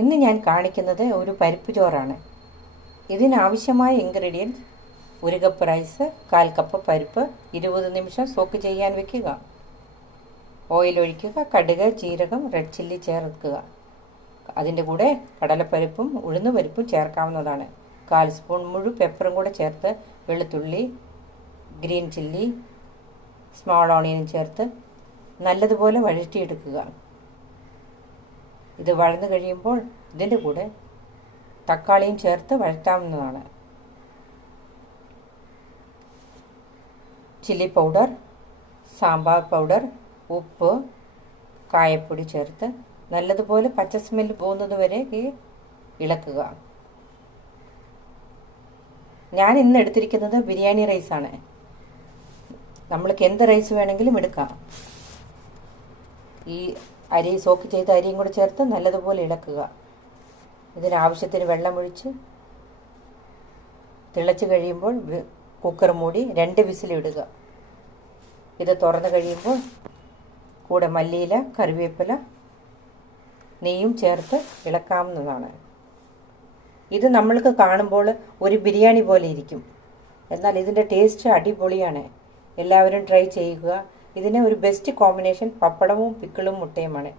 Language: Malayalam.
ഇന്ന് ഞാൻ കാണിക്കുന്നത് ഒരു പരിപ്പ് ചോറാണ്. ഇതിനാവശ്യമായ ഇൻഗ്രീഡിയൻസ് ഒരു കപ്പ് റൈസ് കാൽ കപ്പ് പരിപ്പ് ഇരുപത് നിമിഷം സോക്ക് ചെയ്യാൻ വെക്കുക. ഓയിൽ ഒഴിക്കുക കടുക് ജീരകം റെഡ് ചില്ലി ചേർക്കുക. അതിന്റെ കൂടെ കടലപ്പരിപ്പും ഉഴുന്നുപരിപ്പും ചേർക്കാവുന്നതാണ്. കാൽ സ്പൂൺ മുഴു പെപ്പറും കൂടെ ചേർത്ത് വെളുത്തുള്ളി ഗ്രീൻ ചില്ലി സ്മോൾ ഓണിയനും ചേർത്ത് നല്ലതുപോലെ വഴറ്റിയെടുക്കുക. ഇത് വഴന്നു കഴിയുമ്പോൾ ഇതിന്റെ കൂടെ തക്കാളിയും ചേർത്ത് വഴറ്റാവുന്നതാണ്. ചില്ലി പൗഡർ സാമ്പാർ പൗഡർ ഉപ്പ് കായപ്പൊടി ചേർത്ത് നല്ലതുപോലെ പച്ച സ്മെല്ല് പോകുന്നത് വരെ ഇളക്കുക. ഞാൻ ഇന്ന് എടുത്തിരിക്കുന്നത് ബിരിയാണി റൈസാണ് നമ്മൾക്ക് എന്ത് റൈസ് വേണമെങ്കിലും എടുക്കാം. ഈ അരി സോക്ക് ചെയ്ത അരിയും കൂടെ ചേർത്ത് നല്ലതുപോലെ ഇളക്കുക. ഇതിനാവശ്യത്തിന് വെള്ളമൊഴിച്ച് തിളച്ച് കഴിയുമ്പോൾ കുക്കർ മൂടി രണ്ട് വിസിലിടുക ഇത് തുറന്നു കഴിയുമ്പോൾ കൂടെ മല്ലിയില കറിവേപ്പില നെയ്യും ചേർത്ത് ഇളക്കാവുന്നതാണ്. ഇത് നമ്മൾക്ക് കാണുമ്പോൾ ഒരു ബിരിയാണി പോലെ ഇരിക്കും. എന്നാൽ ഇതിന്റെ ടേസ്റ്റ് അടിപൊളിയാണ്. എല്ലാവരും ട്രൈ ചെയ്യുക. ഇതിന് ഒരു ബെസ്റ്റ് കോമ്പിനേഷൻ പപ്പടവും പിക്കിളും മുട്ടയുമാണ്.